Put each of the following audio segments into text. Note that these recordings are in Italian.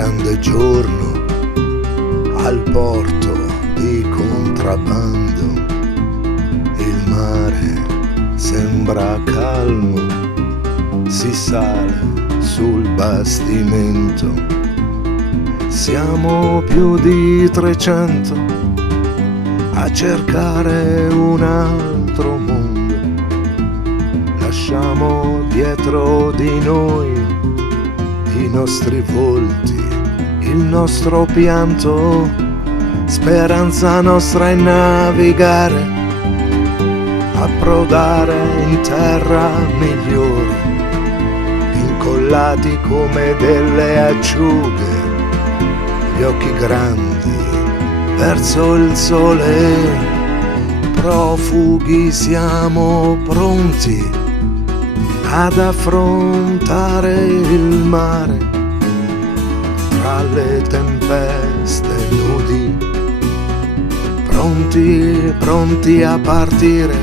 grande giorno al porto di contrabbando, il mare sembra calmo, si sale sul bastimento, siamo più di 300 a cercare un altro mondo, lasciamo dietro di noi i nostri volti, il nostro pianto, speranza nostra è navigare, approdare in terra migliore, incollati come delle acciughe, gli occhi grandi verso il sole, profughi siamo pronti ad affrontare il mare, tra le tempeste nudi, pronti a partire,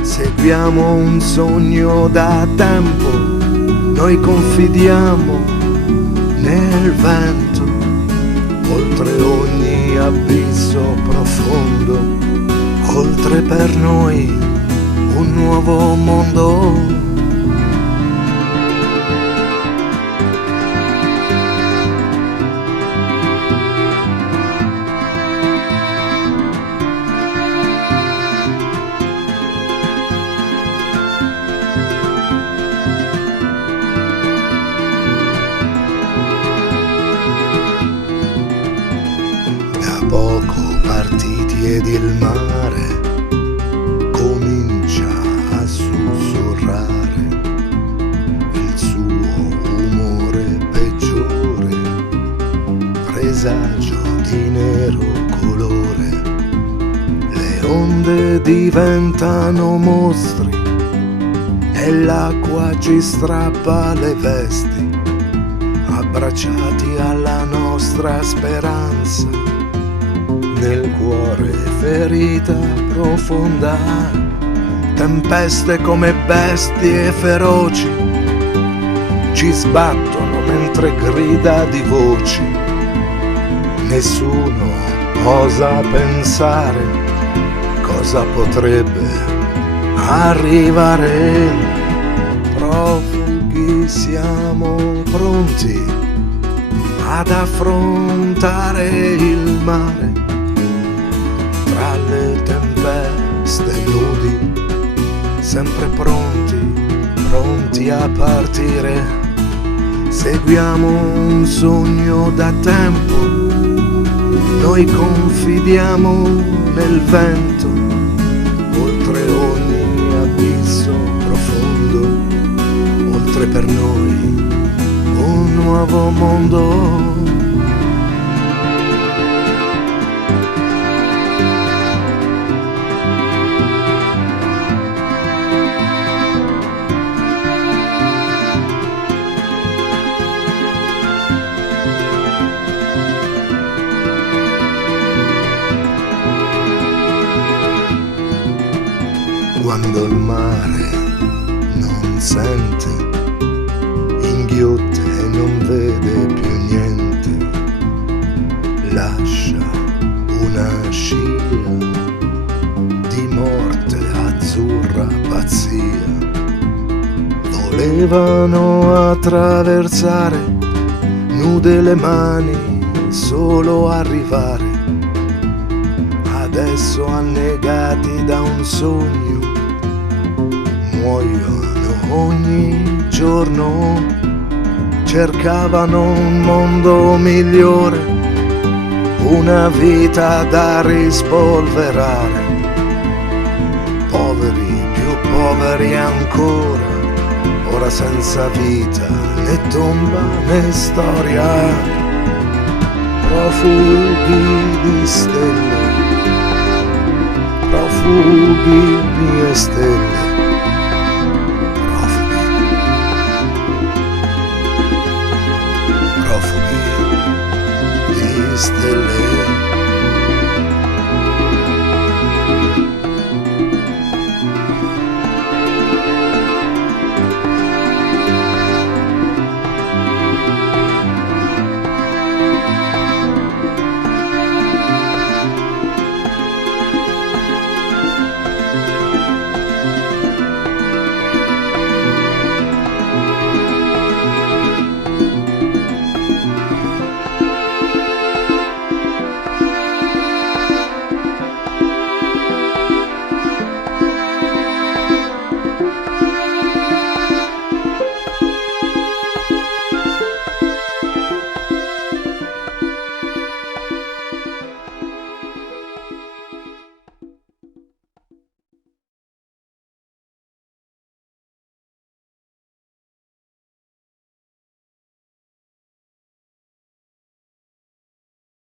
seguiamo un sogno da tempo, noi confidiamo nel vento, oltre ogni abisso profondo, oltre per noi un nuovo mondo. Da poco partiti ed il mare comincia a sussurrare il suo umore peggiore, presagio di nero colore, le onde diventano mostri e l'acqua ci strappa le vesti, abbracciati alla nostra speranza, nel cuore ferita profonda, tempeste come bestie feroci ci sbattono mentre grida di voci, nessuno osa pensare cosa potrebbe arrivare, profughi siamo pronti ad affrontare il mare, tra le tempeste nudi, sempre pronti a partire, seguiamo un sogno da tempo, noi confidiamo nel vento, oltre ogni abisso profondo, oltre per noi un nuovo mondo. Quando il mare non sente, inghiotte e non vede più niente, lascia una scia di morte azzurra pazzia. Volevano attraversare, nude le mani, solo arrivare, adesso annegati da un sogno, muoiono ogni giorno, cercavano un mondo migliore, una vita da rispolverare, poveri, più poveri ancora, ora senza vita, né tomba né storia, profughi di stelle, profughi di stelle.